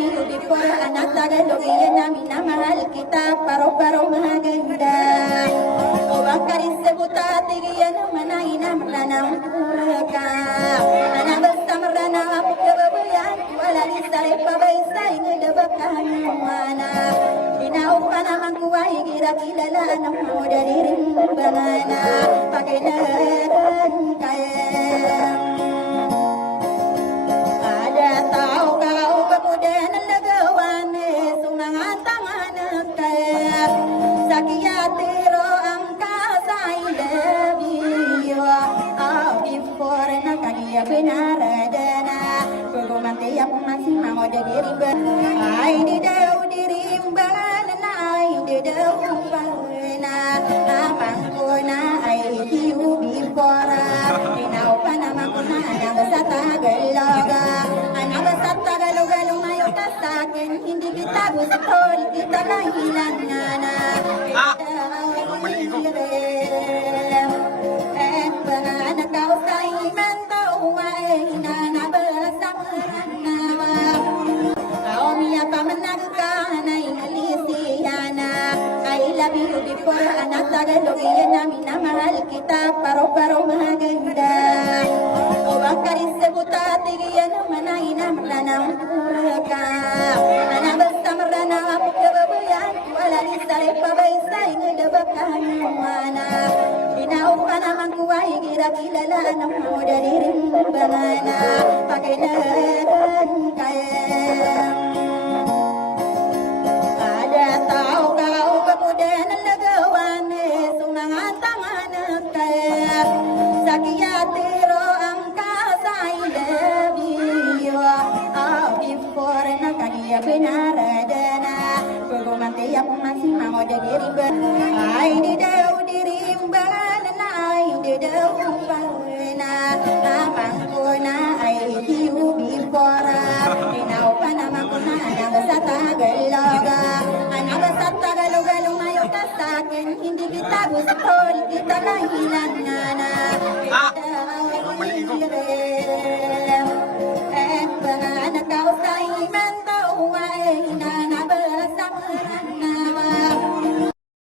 love you before anak Tagalog iyan namin na mahal kita paro-paro maganda o bakaris sa buta tigiyan naman na inamranang ka ana basta marana pagkababayan wala ni sari pabaysay ngadabakan mana inaw pa naman kuwa higira kilala ng mo daliring bangana pagkailan kaya Sakiyatero ang kasay labiyo before na kaniya pinaradana Kugumanti ako masima mo dadiribban Ay di daw dirimban Ay di daw na Amang ko na ay hiyo before Inaw pa naman ko na Anang sa Tagaloga Anang sa Tagaloga lumayo ka sa'kin Hindi kita gusto Hindi kita kahilan na before anak Tagalog iyan namin na mahal kita paro-paro maganda o bakaris sa buta tigiyan naman na inamranang ka ana basta marana pagkababayan wala ni sari pabaysay ngadabakan mana inaw pa naman kuwa higira kilala ng mo daliring bangana pagkailan kaya Sakiyatero ang kasay labiyo before na kaniya pinaradana Kugumanti ako masima mo dadiribban Ay di daw dirimban Ay di daw na Amang ko na ay hiyo before Inaw pa naman ko na Anang sa Tagaloga Anang sa Tagaloga lumayo ka sa'kin Hindi kita gusto Hindi kita kahilan na maligo.